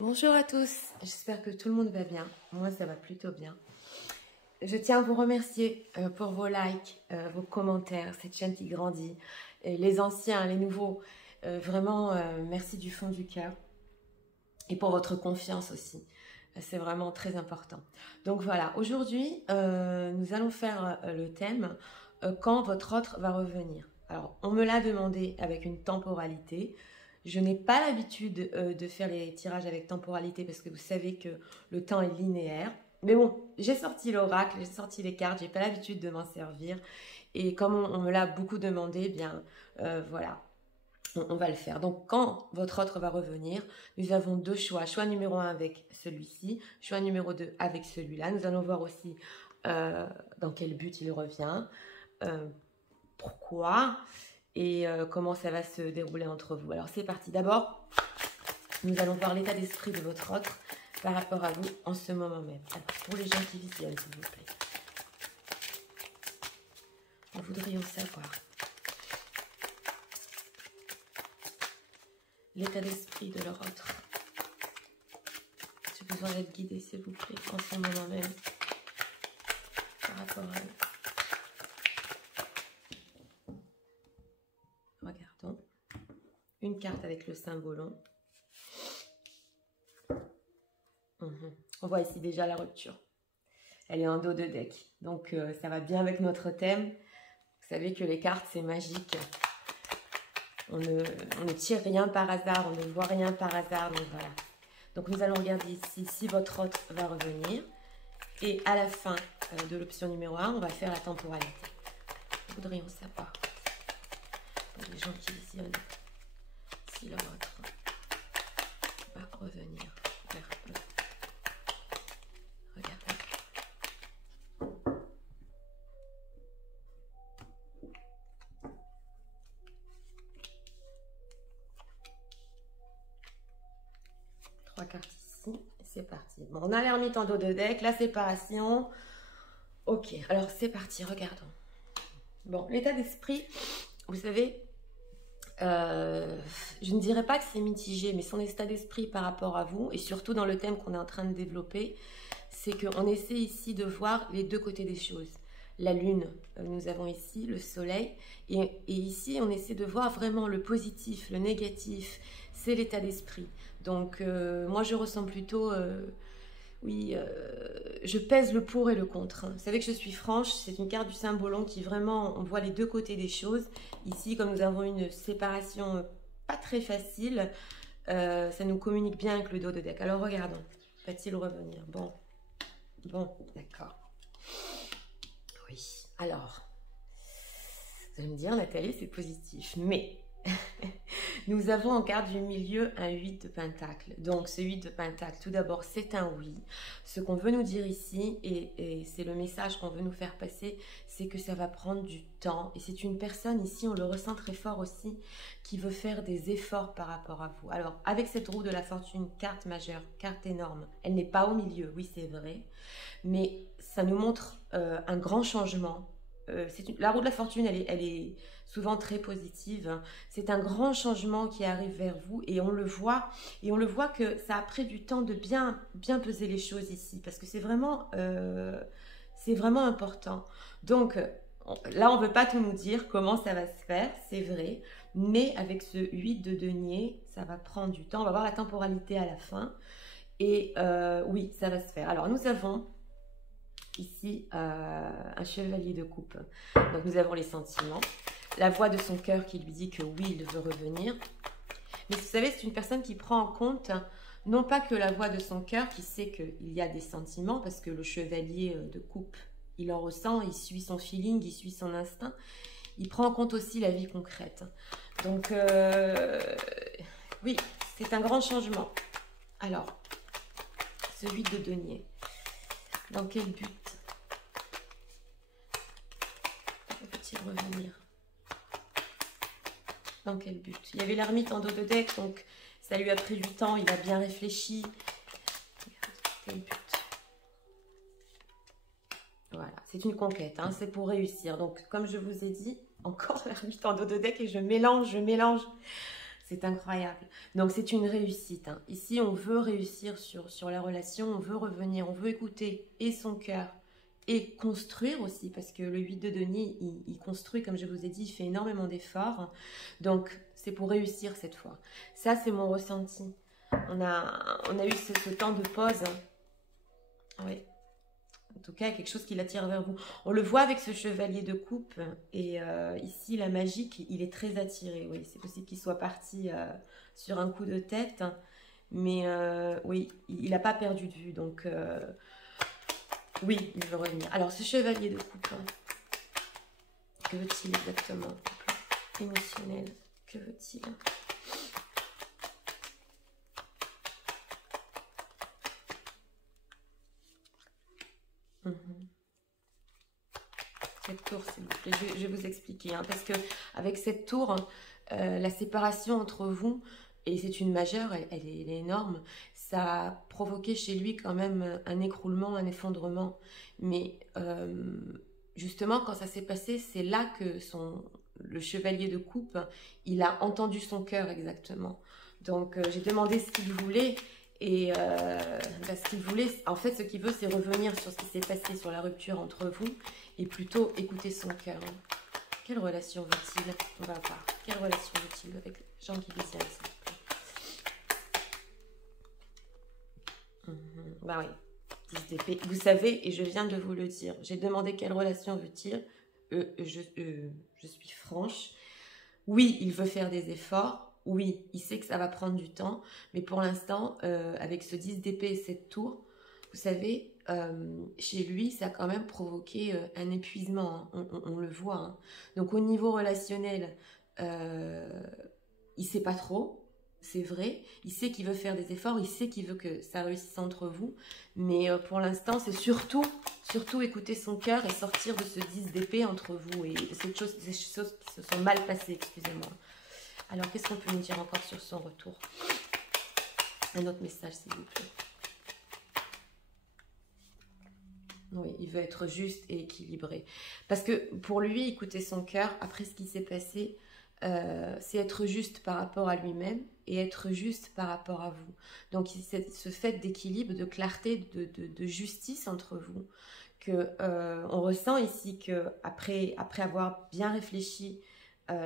Bonjour à tous, j'espère que tout le monde va bien. Moi, ça va plutôt bien. Je tiens à vous remercier pour vos likes, vos commentaires, cette chaîne qui grandit, et les anciens, les nouveaux. Vraiment, merci du fond du cœur. Et pour votre confiance aussi. C'est vraiment très important. Donc voilà, aujourd'hui, nous allons faire le thème quand votre autre va revenir. Alors, on me l'a demandé avec une temporalité. Je n'ai pas l'habitude de faire les tirages avec temporalité parce que vous savez que le temps est linéaire. Mais bon, j'ai sorti l'oracle, j'ai sorti les cartes, j'ai pas l'habitude de m'en servir. Et comme on me l'a beaucoup demandé, eh bien voilà, on va le faire. Donc quand votre autre va revenir, nous avons deux choix. Choix numéro 1 avec celui-ci, choix numéro 2 avec celui-là. Nous allons voir aussi dans quel but il revient, pourquoi et comment ça va se dérouler entre vous. Alors c'est parti. D'abord, nous allons voir l'état d'esprit de votre autre par rapport à vous en ce moment même. Alors, pour les gens qui visionnent, s'il vous plaît, nous voudrions savoir l'état d'esprit de leur autre. J'ai besoin d'être guidée, s'il vous plaît, en ce moment même par rapport à eux. Regardons. Une carte avec le symbolon. On voit ici déjà la rupture. Elle est en dos de deck. Donc, ça va bien avec notre thème. Vous savez que les cartes, c'est magique. On ne tire rien par hasard. On ne voit rien par hasard. Donc, voilà. Donc, nous allons regarder ici si votre autre va revenir. Et à la fin de l'option numéro 1, on va faire la temporalité. Nous voudrions savoir, pour les gens qui visionnent, si leur autre va revenir vers eux. Regardez. Trois cartes ici. C'est parti. Bon, on a l'ermite en dos de deck, la séparation. Ok, alors c'est parti, regardons. Bon, l'état d'esprit, vous savez, je ne dirais pas que c'est mitigé, mais son état d'esprit par rapport à vous, et surtout dans le thème qu'on est en train de développer, c'est qu'on essaie ici de voir les deux côtés des choses. La lune, nous avons ici le soleil, et ici on essaie de voir vraiment le positif, le négatif, c'est l'état d'esprit. Donc moi je ressens plutôt... oui, je pèse le pour et le contre. Vous savez que je suis franche, c'est une carte du symbolon qui vraiment, on voit les deux côtés des choses. Ici, comme nous avons une séparation pas très facile, ça nous communique bien avec le dos de deck. Alors regardons, va-t-il revenir? Bon, d'accord. Oui, alors, vous allez me dire, Nathalie, c'est positif, mais... Nous avons en carte du milieu un 8 de pentacle. Donc ce 8 de pentacle, tout d'abord, c'est un oui. Ce qu'on veut nous dire ici, et c'est le message qu'on veut nous faire passer, c'est que ça va prendre du temps. Et c'est une personne ici, on le ressent très fort aussi, qui veut faire des efforts par rapport à vous. Alors avec cette roue de la fortune, carte majeure, carte énorme, elle n'est pas au milieu, oui c'est vrai. Mais ça nous montre un grand changement. La roue de la fortune, elle est souvent très positive. C'est un grand changement qui arrive vers vous et on le voit que ça a pris du temps de bien peser les choses ici parce que c'est vraiment important. Donc là, on ne veut pas tout nous dire comment ça va se faire, c'est vrai, mais avec ce 8 de denier, ça va prendre du temps. On va voir la temporalité à la fin et oui, ça va se faire. Alors, nous avons ici un chevalier de coupe. Donc nous avons les sentiments, la voix de son cœur qui lui dit que oui, il veut revenir. Mais vous savez, c'est une personne qui prend en compte non pas que la voix de son cœur, qui sait qu'il y a des sentiments, parce que le chevalier de coupe, il en ressent, il suit son feeling, il suit son instinct. Il prend en compte aussi la vie concrète. Donc oui, c'est un grand changement. Alors, ce 8 de denier, dans quel but peut-il revenir? Dans quel but? Il y avait l'ermite en dos de deck, donc ça lui a pris du temps, il a bien réfléchi. Quel but? Voilà, c'est une conquête, hein, c'est pour réussir. Donc, comme je vous ai dit, encore l'ermite en dos de deck et je mélange. C'est incroyable. Donc, c'est une réussite. Hein. Ici, on veut réussir sur la relation, on veut revenir, on veut écouter et son cœur et construire aussi, parce que le 8 de denier, il construit, comme je vous ai dit, il fait énormément d'efforts. Donc, c'est pour réussir cette fois. Ça, c'est mon ressenti. On a eu ce temps de pause. Oui. En tout cas, il y a quelque chose qui l'attire vers vous. On le voit avec ce chevalier de coupe. Et ici, la magique, il est très attiré. Oui, c'est possible qu'il soit parti sur un coup de tête. Mais oui, il n'a pas perdu de vue. Donc, oui, il veut revenir. Alors, ce chevalier de coupe, que veut-il exactement? Émotionnel, que veut-il? Cette tour, s'il vous plaît, je vais vous expliquer. Hein, parce que avec cette tour, la séparation entre vous, et c'est une majeure, elle est énorme, ça a provoqué chez lui quand même un écroulement, un effondrement. Mais justement, quand ça s'est passé, c'est là que le chevalier de coupe, il a entendu son cœur exactement. Donc, j'ai demandé ce qu'il voulait. Et ce qu'il voulait, en fait, ce qu'il veut, c'est revenir sur ce qui s'est passé, sur la rupture entre vous, et plutôt écouter son cœur. Quelle relation veut-il? On va voir. Quelle relation veut-il avec Jean-Guy Bézières, s'il vous plaît? Bah oui, 10 d'épée. Vous savez, et je viens de vous le dire, j'ai demandé quelle relation veut-il. Je suis franche. Oui, il veut faire des efforts. Oui, il sait que ça va prendre du temps, mais pour l'instant, avec ce 10 d'épée et cette tour, vous savez, chez lui, ça a quand même provoqué un épuisement, hein. On le voit. Hein. Donc au niveau relationnel, il ne sait pas trop, c'est vrai. Il sait qu'il veut faire des efforts, il sait qu'il veut que ça réussisse entre vous, mais pour l'instant, c'est surtout écouter son cœur et sortir de ce 10 d'épée entre vous et ces choses qui se sont mal passées, excusez-moi. Alors, qu'est-ce qu'on peut nous dire encore sur son retour? Un autre message, s'il vous plaît. Oui, il veut être juste et équilibré. Parce que pour lui, écouter son cœur, après ce qui s'est passé, c'est être juste par rapport à lui-même et être juste par rapport à vous. Donc, c'est ce fait d'équilibre, de clarté, de justice entre vous, que on ressent ici que après avoir bien réfléchi,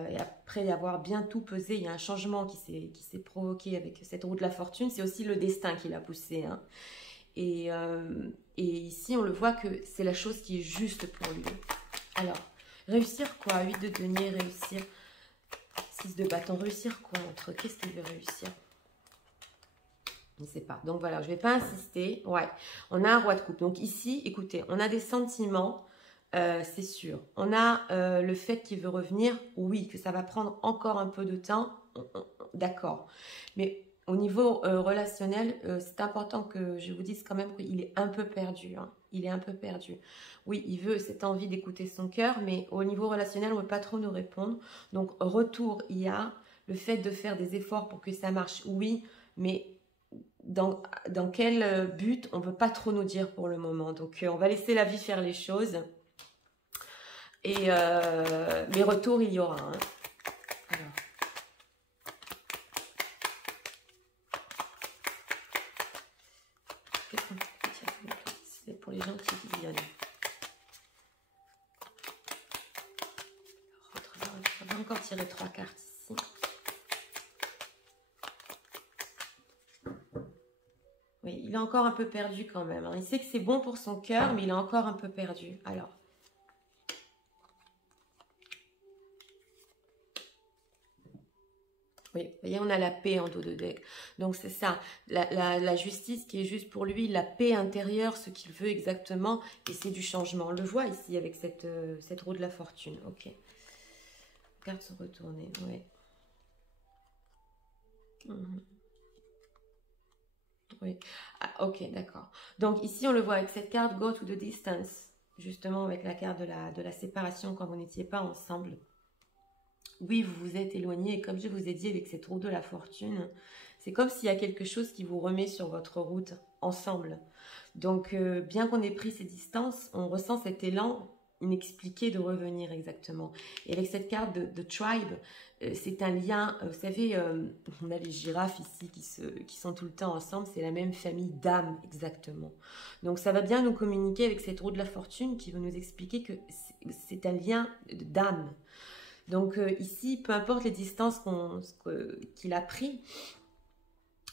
et après avoir bien tout pesé, il y a un changement qui s'est provoqué avec cette roue de la fortune. C'est aussi le destin qui l'a poussé. Hein. Et ici, on le voit que c'est la chose qui est juste pour lui. Alors, réussir quoi? 8 de denier, réussir. 6 de bâton, réussir quoi entre? Qu'est-ce qu'il veut réussir? Je ne sais pas. Donc voilà, je ne vais pas insister. Ouais, on a un roi de coupe. Donc ici, écoutez, on a des sentiments. C'est sûr. On a le fait qu'il veut revenir, oui, que ça va prendre encore un peu de temps, d'accord. Mais au niveau relationnel, c'est important que je vous dise quand même qu'il est un peu perdu. Hein. Il est un peu perdu. Oui, il veut cette envie d'écouter son cœur, mais au niveau relationnel, on ne veut pas trop nous répondre. Donc, retour, il y a le fait de faire des efforts pour que ça marche, oui, mais dans quel but, on ne veut pas trop nous dire pour le moment. Donc, on va laisser la vie faire les choses. Et mais retour, il y aura. Hein. Alors. C'est pour les gens qui viennent. On va encore tirer 3 cartes ici. Oui, il est encore un peu perdu quand même. Hein. Il sait que c'est bon pour son cœur, mais il est encore un peu perdu. Alors. Oui, vous voyez, on a la paix en dos de deck. Donc, c'est ça, la justice qui est juste pour lui, la paix intérieure, ce qu'il veut exactement, et c'est du changement. On le voit ici avec cette roue de la fortune. Ok. Cartes sont retournées, oui. Oui. Ah, ok, d'accord. Donc, ici, on le voit avec cette carte Go to the Distance, justement avec la carte de la séparation quand vous n'étiez pas ensemble. Oui, vous vous êtes éloigné et comme je vous ai dit avec cette roue de la fortune, c'est comme s'il y a quelque chose qui vous remet sur votre route ensemble. Donc, bien qu'on ait pris ces distances, on ressent cet élan inexpliqué de revenir exactement. Et avec cette carte de Tribe, c'est un lien, vous savez, on a les girafes ici qui sont tout le temps ensemble, c'est la même famille d'âmes exactement. Donc ça va bien nous communiquer avec cette roue de la fortune qui veut nous expliquer que c'est un lien d'âme. Donc ici, peu importe les distances qu'il a pris,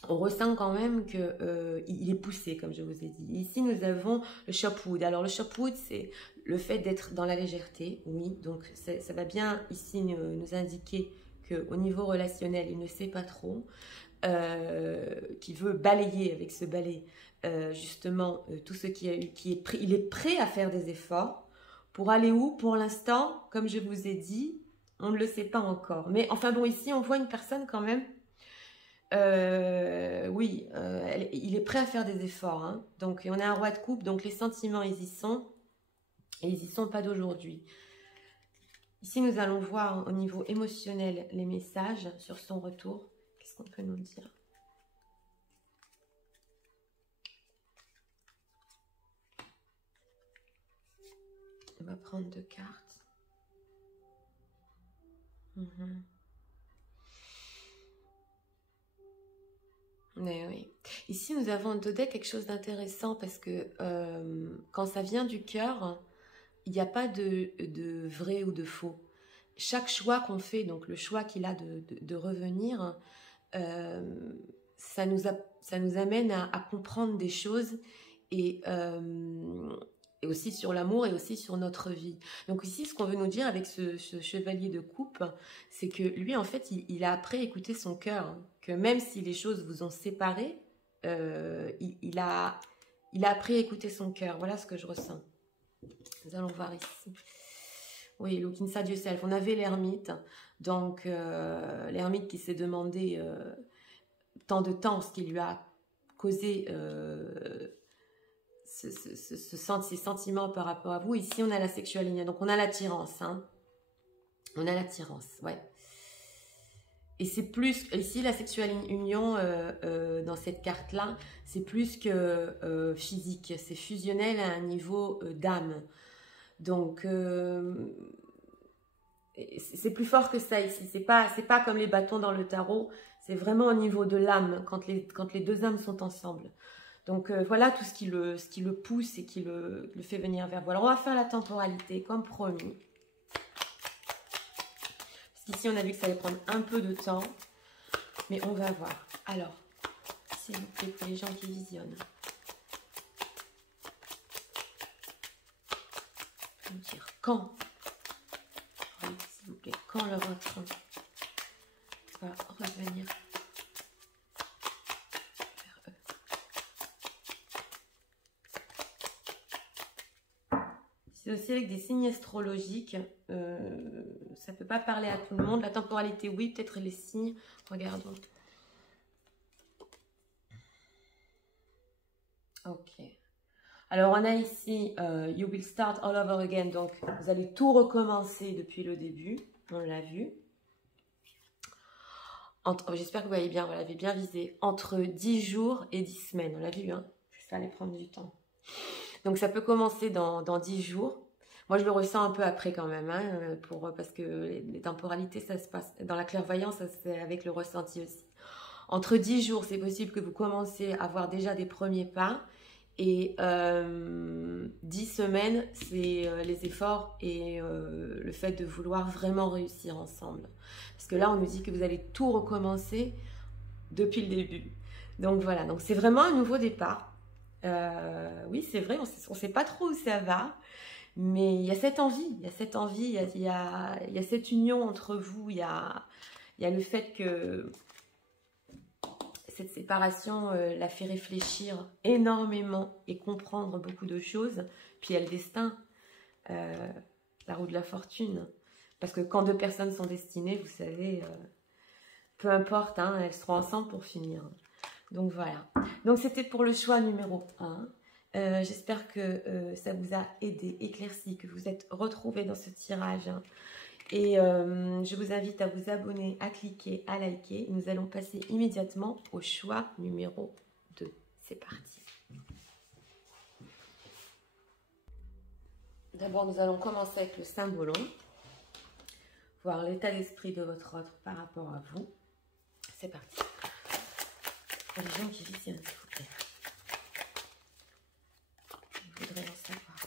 on ressent quand même qu'il est poussé, comme je vous ai dit. Ici, nous avons le Shopwood. Alors, le Shopwood, c'est le fait d'être dans la légèreté, oui. Donc, ça va bien ici nous indiquer qu'au niveau relationnel, il ne sait pas trop, qu'il veut balayer avec ce balai, justement, tout ce il est prêt à faire des efforts. Pour aller où? Pour l'instant, comme je vous ai dit, on ne le sait pas encore. Mais enfin bon, ici, on voit une personne quand même. Oui, il est prêt à faire des efforts. Hein. Donc, on a un roi de coupe, donc les sentiments, ils y sont. Et ils y sont pas d'aujourd'hui. Ici, nous allons voir au niveau émotionnel les messages sur son retour. Qu'est-ce qu'on peut nous dire? On va prendre 2 cartes. Mais oui. Ici, nous avons dedans quelque chose d'intéressant parce que quand ça vient du cœur, il n'y a pas de vrai ou de faux. Chaque choix qu'on fait, donc le choix qu'il a de revenir, ça nous amène à comprendre des choses et aussi sur l'amour et aussi sur notre vie. Donc ici, ce qu'on veut nous dire avec ce chevalier de coupe, c'est que lui, en fait, il a appris à écouter son cœur. Que même si les choses vous ont séparés, il a appris à écouter son cœur. Voilà ce que je ressens. Nous allons voir ici. Oui, look inside yourself. On avait l'ermite. Donc, l'ermite qui s'est demandé tant de temps ce qui lui a causé ces sentiments par rapport à vous. Ici, on a la sexual union. Donc, on a l'attirance. Hein. On a l'attirance, ouais. Et c'est plus, ici, la sexual union, dans cette carte-là, c'est plus que physique. C'est fusionnel à un niveau d'âme. Donc, c'est plus fort que ça ici. C'est pas comme les bâtons dans le tarot. C'est vraiment au niveau de l'âme, quand les deux âmes sont ensemble. Donc, voilà tout ce qui le pousse et qui le fait venir vers vous. Alors, on va faire la temporalité, comme promis. Ici, on a vu que ça allait prendre un peu de temps, mais on va voir. Alors, s'il vous plaît, pour les gens qui visionnent, me dire quand, oui, s'il vous plaît, quand le train va revenir vers eux. C'est aussi avec des signes astrologiques. Ça ne peut pas parler à tout le monde. La temporalité, oui, peut-être les signes. Regardons. Ok. Alors, on a ici You will start all over again. Donc, vous allez tout recommencer depuis le début. On l'a vu. J'espère que vous voyez bien. Vous l'avez bien visé. Entre 10 jours et 10 semaines. On l'a vu, hein. Ça allait prendre du temps. Donc, ça peut commencer dans 10 jours. Moi, je le ressens un peu après quand même, hein, parce que les temporalités, ça se passe dans la clairvoyance, ça se fait avec le ressenti aussi. Entre 10 jours, c'est possible que vous commencez à avoir déjà des premiers pas. Et 10 semaines, c'est les efforts et le fait de vouloir vraiment réussir ensemble. Parce que là, on nous dit que vous allez tout recommencer depuis le début. Donc voilà, donc c'est vraiment un nouveau départ. Oui, c'est vrai, on ne sait pas trop où ça va. Mais il y a cette envie, il y a cette union entre vous, il y a le fait que cette séparation la fait réfléchir énormément et comprendre beaucoup de choses. Puis il y a le destin, la roue de la fortune. Parce que quand 2 personnes sont destinées, vous savez, peu importe, hein, elles seront ensemble pour finir. Donc voilà. Donc c'était pour le choix numéro 1. J'espère que ça vous a aidé, éclairci, que vous êtes retrouvés dans ce tirage. Hein. Et je vous invite à vous abonner, à cliquer, à liker. Nous allons passer immédiatement au choix numéro 2. C'est parti. D'abord, nous allons commencer avec le cymbalon. voir l'état d'esprit de votre autre par rapport à vous. C'est parti. Pour les gens qui visionnent, s'il vous plaît. Je voudrais en savoir.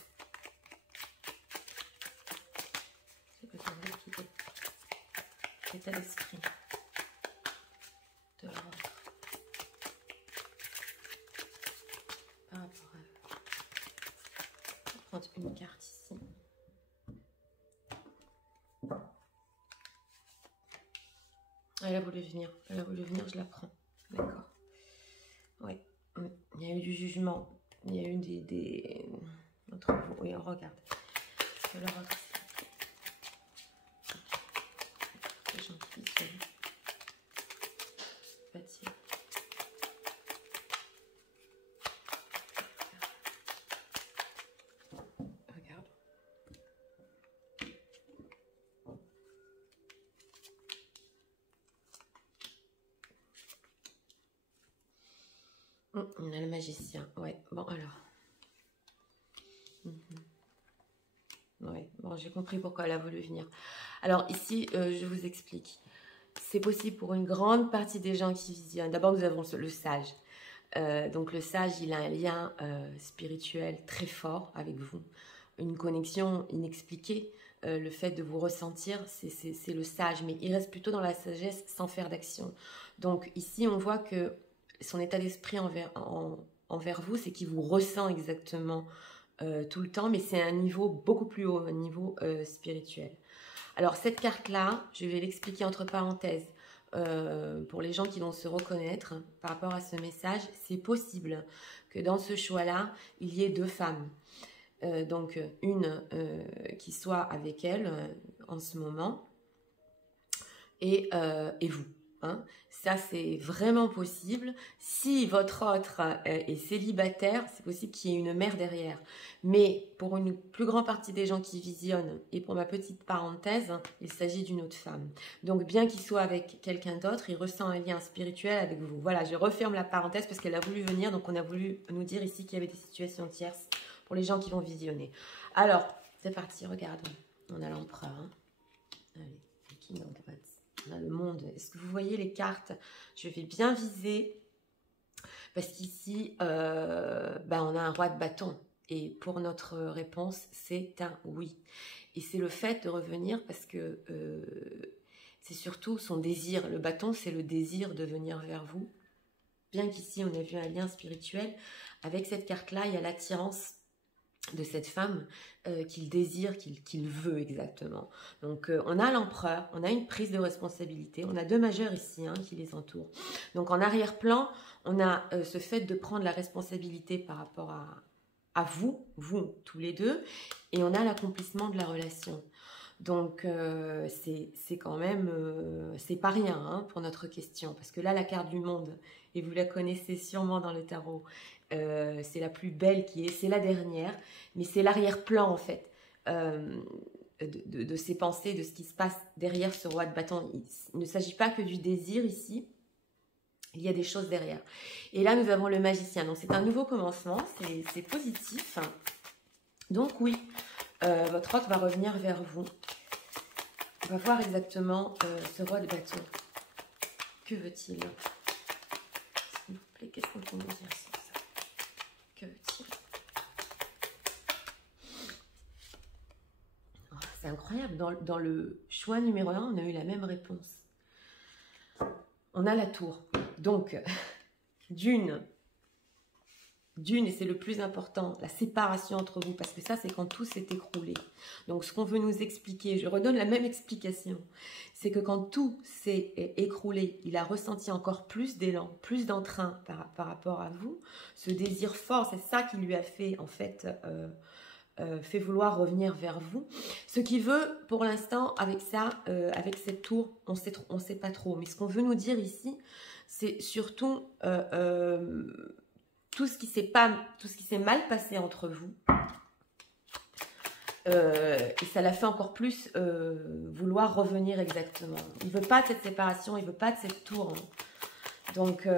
J'ai besoin de guider l'état d'esprit de l'autre par rapport à eux. Je vais prendre une carte ici. Elle a voulu venir, je la prends. D'accord. Oui, il y a eu du jugement, il y a eu des... Entre vous, oui, on regarde. Est-ce que leur autre... Les gens qui viennent bâtir. Regarde. On a le magicien, ouais, bon alors. Ouais, bon, j'ai compris pourquoi elle a voulu venir. Alors ici, je vous explique. C'est possible pour une grande partie des gens qui visionnent. D'abord, nous avons le sage. Donc le sage, il a un lien spirituel très fort avec vous. Une connexion inexpliquée. Le fait de vous ressentir, c'est le sage. Mais il reste plutôt dans la sagesse sans faire d'action. Donc ici, on voit que son état d'esprit envers vous, c'est qu'il vous ressent exactement tout le temps, mais c'est un niveau beaucoup plus haut, un niveau spirituel. Alors cette carte-là, je vais l'expliquer entre parenthèses pour les gens qui vont se reconnaître par rapport à ce message. C'est possible que dans ce choix-là, il y ait deux femmes. Donc une qui soit avec elle en ce moment et vous. Hein. Ça, c'est vraiment possible. Si votre autre est célibataire, c'est possible qu'il y ait une mère derrière. Mais pour une plus grande partie des gens qui visionnent, et pour ma petite parenthèse, il s'agit d'une autre femme. Donc, bien qu'il soit avec quelqu'un d'autre, il ressent un lien spirituel avec vous. Voilà, je referme la parenthèse parce qu'elle a voulu venir. Donc, on a voulu nous dire ici qu'il y avait des situations tierces pour les gens qui vont visionner. Alors, c'est parti, regardons. On a l'empereur. Hein. Allez, King of Wands. On a le monde. Est-ce que vous voyez les cartes? Je vais bien viser parce qu'ici, on a un roi de bâton. Et pour notre réponse, c'est un oui. Et c'est le fait de revenir parce que c'est surtout son désir. Le bâton, c'est le désir de venir vers vous. Bien qu'ici, on a vu un lien spirituel. Avec cette carte-là, il y a l'attirance de cette femme qu'il désire, qu'il veut exactement. Donc on a l'empereur, on a une prise de responsabilité, on a deux majeurs ici qui les entourent. Donc en arrière-plan, on a ce fait de prendre la responsabilité par rapport à vous tous les deux, et on a l'accomplissement de la relation. Donc c'est quand même, c'est pas rien pour notre question, parce que là la carte du monde, et vous la connaissez sûrement dans le tarot, c'est la plus belle qui est, c'est la dernière, mais c'est l'arrière-plan en fait de ces pensées, de ce qui se passe derrière ce roi de bâton. Il ne s'agit pas que du désir ici, il y a des choses derrière. Et là nous avons le magicien, donc c'est un nouveau commencement, c'est positif. Donc oui, votre hôte va revenir vers vous. On va voir exactement ce roi de bâton. Que veut-il? S'il vous plaît, qu'est-ce qu'on peut nous dire sur ça? Que veut-il? Oh, c'est incroyable. Dans le choix numéro 1, on a eu la même réponse. On a la tour. Donc, d'une, et c'est le plus important, la séparation entre vous, parce que ça, c'est quand tout s'est écroulé. Donc, ce qu'on veut nous expliquer, je redonne la même explication, c'est que quand tout s'est écroulé, il a ressenti encore plus d'élan, plus d'entrain par rapport à vous. Ce désir fort, c'est ça qui lui a fait, en fait, fait vouloir revenir vers vous. Ce qu'il veut, pour l'instant, avec ça, avec cette tour, on sait pas trop. Mais ce qu'on veut nous dire ici, c'est surtout... tout ce qui s'est mal passé entre vous, et ça l'a fait encore plus vouloir revenir exactement. Il ne veut pas de cette séparation, il ne veut pas de cette tour. Donc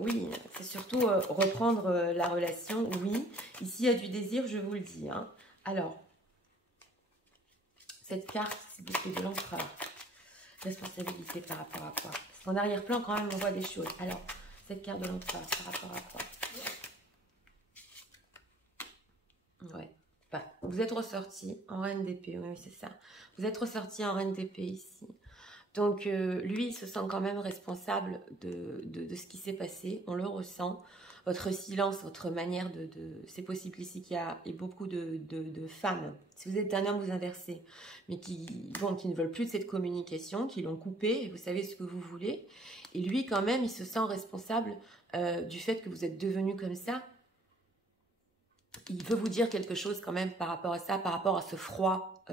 oui, c'est surtout reprendre la relation. Oui, ici il y a du désir, je vous le dis. Alors, cette carte, c'est l'épée de l'empereur. Responsabilité par rapport à quoi? Parce qu'en arrière-plan, quand même, on voit des choses. Alors, cette carte de l'empereur, par rapport à quoi? Ouais. Bah, vous êtes ressorti en reine d'épée, oui, c'est ça. Vous êtes ressorti en reine d'épée ici. Donc, lui, il se sent quand même responsable de ce qui s'est passé. On le ressent. Votre silence, votre manière c'est possible ici qu'il y ait beaucoup de femmes. Si vous êtes un homme, vous inversez. Mais qui ne veulent plus de cette communication, qui l'ont coupée, et vous savez ce que vous voulez. Et lui, quand même, il se sent responsable du fait que vous êtes devenu comme ça. Il veut vous dire quelque chose quand même par rapport à ça, par rapport à ce froid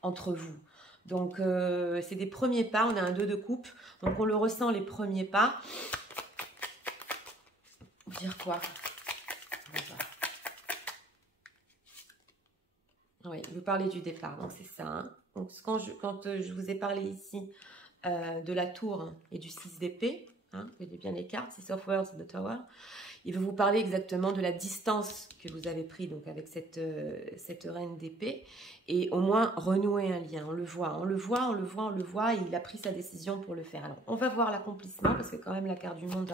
entre vous. Donc, c'est des premiers pas. On a un 2 de coupe. Donc, on le ressent, les premiers pas. Dire quoi? Oui, vous parlez du départ. Donc, c'est ça. Hein. Donc, quand je vous ai parlé ici de la tour et du 6 d'épée, hein, vous voyez bien les cartes, 6 of Words, the Tower. Il veut vous parler exactement de la distance que vous avez pris donc avec cette reine d'épée et au moins renouer un lien. On le voit, on le voit, on le voit, on le voit et il a pris sa décision pour le faire. Alors, on va voir l'accomplissement parce que quand même la carte du monde,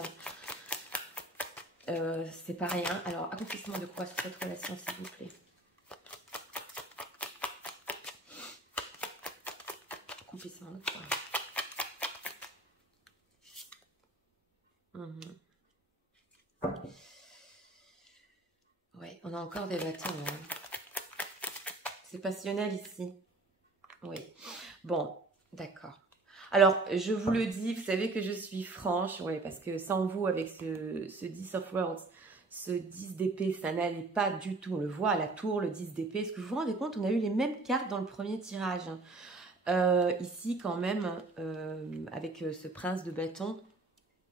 c'est pas rien. Alors, accomplissement de quoi sur cette relation, s'il vous plaît? Accomplissement de quoi? Ouais, on a encore des bâtons. Hein. C'est passionnel ici. Oui. Bon, d'accord. Alors, je vous le dis, vous savez que je suis franche, oui, parce que sans vous, avec ce 10 of Words, ce 10 d'épée, ça n'allait pas du tout. On le voit à la tour, le 10 d'épée. Est-ce que vous vous rendez compte? On a eu les mêmes cartes dans le premier tirage. Ici, quand même, avec ce prince de bâton.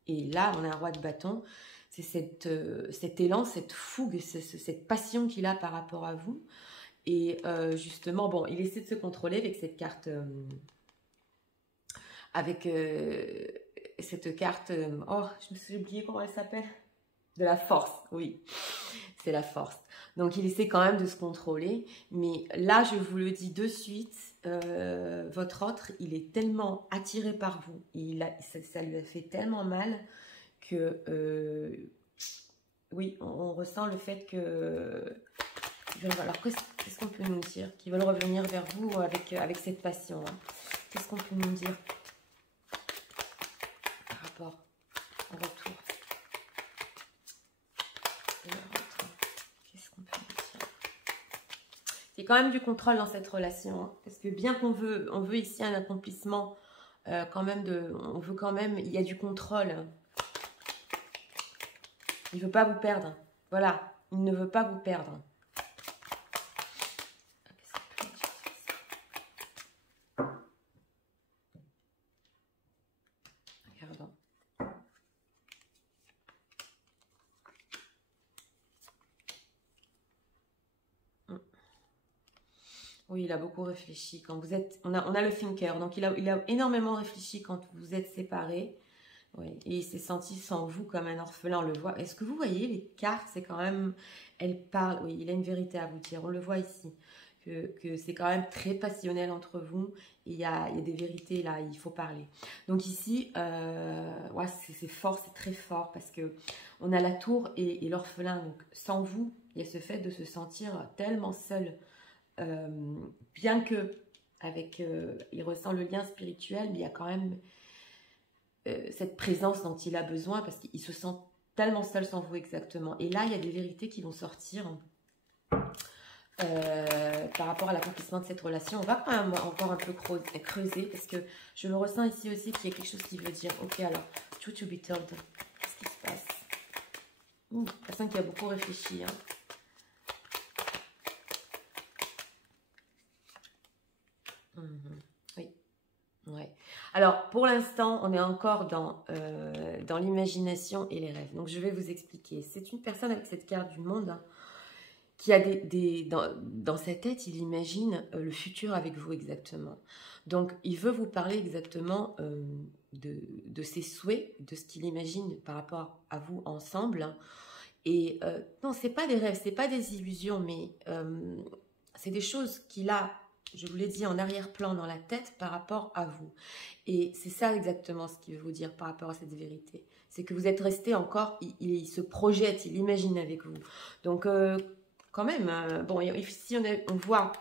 Et là, on a un roi de bâton. C'est cet élan, cette fougue, cette passion qu'il a par rapport à vous. Et justement, bon, il essaie de se contrôler avec cette carte, oh, je me suis oublié comment elle s'appelle. De la force, oui, c'est la force. Donc, il essaie quand même de se contrôler. Mais là, je vous le dis de suite, votre autre, il est tellement attiré par vous. Ça lui a fait tellement mal que, oui, on ressent le fait que... Alors, qu'est-ce qu'on peut nous dire? Qu'ils veulent revenir vers vous avec cette passion. Hein. Qu'est-ce qu'on peut nous dire par rapport au retour? Qu'est-ce qu'on peut nous dire? Il y a quand même du contrôle dans cette relation. Hein, parce que bien on veut ici un accomplissement, quand même il y a du contrôle. Il ne veut pas vous perdre. Voilà, il ne veut pas vous perdre. Oui, il a beaucoup réfléchi. Quand vous êtes, on a le thinker, donc il a énormément réfléchi quand vous êtes séparés. Oui, et il s'est senti sans vous comme un orphelin, on le voit. Est-ce que vous voyez les cartes? C'est quand même, elles parlent. Oui, il a une vérité à vous dire. On le voit ici que c'est quand même très passionnel entre vous. Et il y a des vérités là, il faut parler. Donc ici, ouais, c'est fort, c'est très fort parce que on a la tour et l'orphelin. Donc sans vous, il y a ce fait de se sentir tellement seul. Bien que il ressent le lien spirituel, mais il y a quand même cette présence dont il a besoin parce qu'il se sent tellement seul sans vous exactement. Et là, il y a des vérités qui vont sortir par rapport à l'accomplissement de cette relation. On va quand même encore un peu creuser parce que je le ressens ici aussi qu'il y a quelque chose qui veut dire, ok, alors, truth to be told, qu'est-ce qui se passe? Personne qui a beaucoup réfléchi, hein. Oui. Ouais. Alors, pour l'instant, on est encore dans l'imagination et les rêves. Donc, je vais vous expliquer. C'est une personne avec cette carte du monde hein, qui a dans sa tête, il imagine le futur avec vous exactement. Donc, il veut vous parler exactement de ses souhaits, de ce qu'il imagine par rapport à vous ensemble. Et non, c'est pas des rêves, c'est pas des illusions, mais c'est des choses qu'il a je vous l'ai dit, en arrière-plan dans la tête par rapport à vous. Et c'est ça exactement ce qu'il veut vous dire par rapport à cette vérité. C'est que vous êtes resté encore, il se projette, il imagine avec vous. Donc, quand même, bon, ici on voit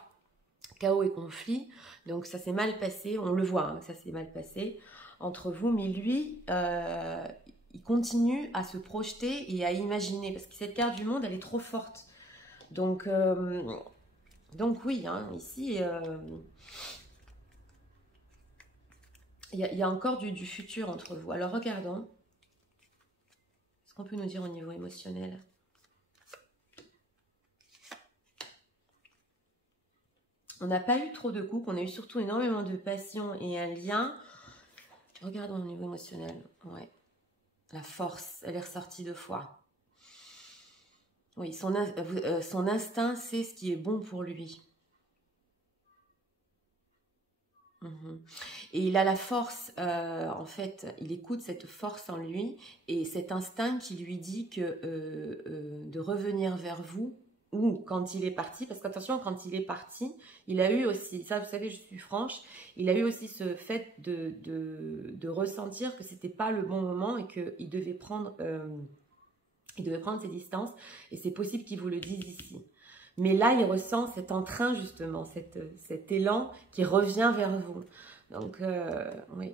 chaos et conflit, donc ça s'est mal passé, on le voit, hein, ça s'est mal passé entre vous, mais lui, il continue à se projeter et à imaginer, parce que cette carte du monde, elle est trop forte. Donc oui, hein, ici, il y a encore du futur entre vous. Alors regardons, ce qu'on peut nous dire au niveau émotionnel. On n'a pas eu trop de couple, on a eu surtout énormément de passion et un lien. Regardons au niveau émotionnel. Ouais. La force, elle est ressortie 2 fois. Oui, son instinct sait ce qui est bon pour lui. Et il a la force, en fait, il écoute cette force en lui et cet instinct qui lui dit que de revenir vers vous ou quand il est parti, parce qu'attention, quand il est parti, il a eu aussi, ça vous savez, je suis franche, il a eu aussi ce fait de ressentir que c'était pas le bon moment et qu'il devait prendre ses distances, et c'est possible qu'il vous le dise ici. Mais là, il ressent cet entrain, justement, cet élan qui revient vers vous. Donc, oui.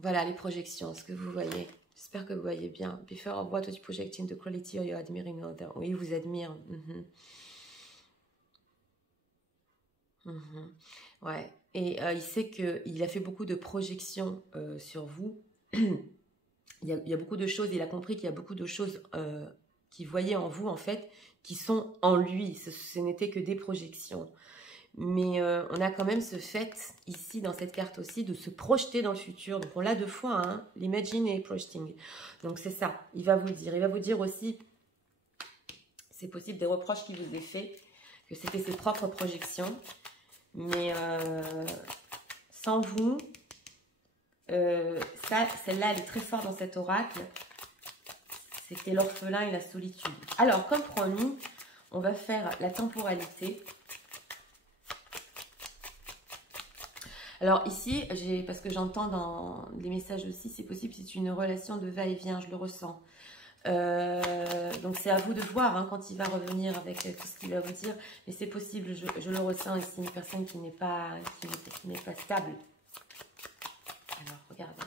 Voilà les projections, ce que vous voyez. J'espère que vous voyez bien. Before of what was projecting the quality you're admiring other. Oui, vous admire. Ouais. Et il sait qu'il a fait beaucoup de projections sur vous. Il y a beaucoup de choses, il a compris qu'il y a beaucoup de choses qu'il voyait en vous, en fait, qui sont en lui. Ce n'était que des projections. Mais on a quand même ce fait, ici, dans cette carte aussi, de se projeter dans le futur. Donc, on l'a 2 fois, hein, l'imagine et projecting. Donc, c'est ça, il va vous dire. Il va vous dire aussi, c'est possible, des reproches qu'il vous ait fait, que c'était ses propres projections. Mais sans vous, celle-là, elle est très forte dans cet oracle. C'était l'orphelin et la solitude. Alors, comme promis, on va faire la temporalité. Alors ici, parce que j'entends dans les messages aussi, c'est possible, c'est une relation de va-et-vient, je le ressens. Donc c'est à vous de voir hein, quand il va revenir avec tout ce qu'il va vous dire. Mais c'est possible, je le ressens ici, une personne qui n'est pas stable. Alors, regardez.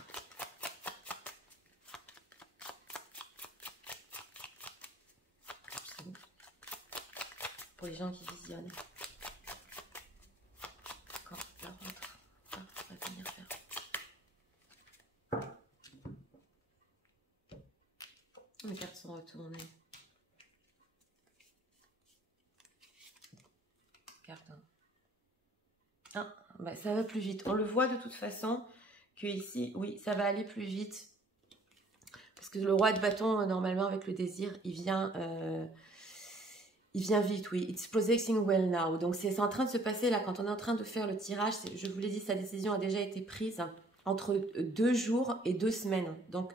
Pour les gens qui visionnent. Quand la rentre, ça va venir faire. Mes cartes sont retournées. Carte 1. Ah, bah, ça va plus vite. On le voit de toute façon que ici, oui, ça va aller plus vite. Parce que le roi de bâton, normalement, avec le désir, il vient vite, oui. It's projecting well now. Donc, c'est en train de se passer, là, quand on est en train de faire le tirage, je vous l'ai dit, sa décision a déjà été prise entre 2 jours et 2 semaines. Donc,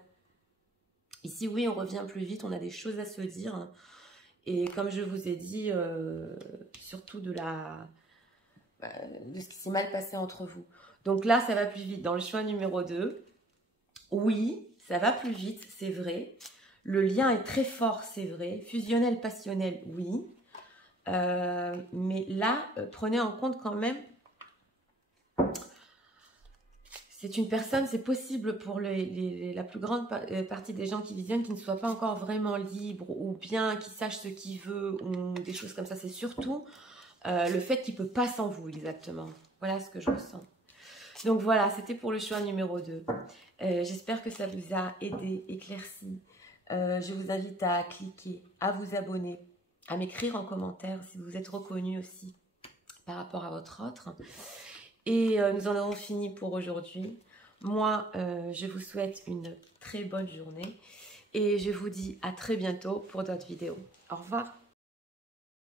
ici, oui, on revient plus vite, on a des choses à se dire. Et comme je vous ai dit, surtout de ce qui s'est mal passé entre vous. Donc là, ça va plus vite. Dans le choix numéro 2, oui, ça va plus vite, c'est vrai. Le lien est très fort, c'est vrai. Fusionnel, passionnel, oui. Mais là, prenez en compte quand même, c'est une personne, c'est possible pour la plus grande partie des gens qui visionnent qui ne soient pas encore vraiment libres ou bien qui sachent ce qu'il veut ou des choses comme ça. C'est surtout le fait qu'il ne peut pas sans vous, exactement. Voilà ce que je ressens. Donc voilà, c'était pour le choix numéro 2. J'espère que ça vous a aidé, éclairci. Je vous invite à cliquer, à vous abonner, à m'écrire en commentaire si vous êtes reconnu aussi par rapport à votre autre. Et nous en avons fini pour aujourd'hui. Moi, je vous souhaite une très bonne journée et je vous dis à très bientôt pour d'autres vidéos. Au revoir.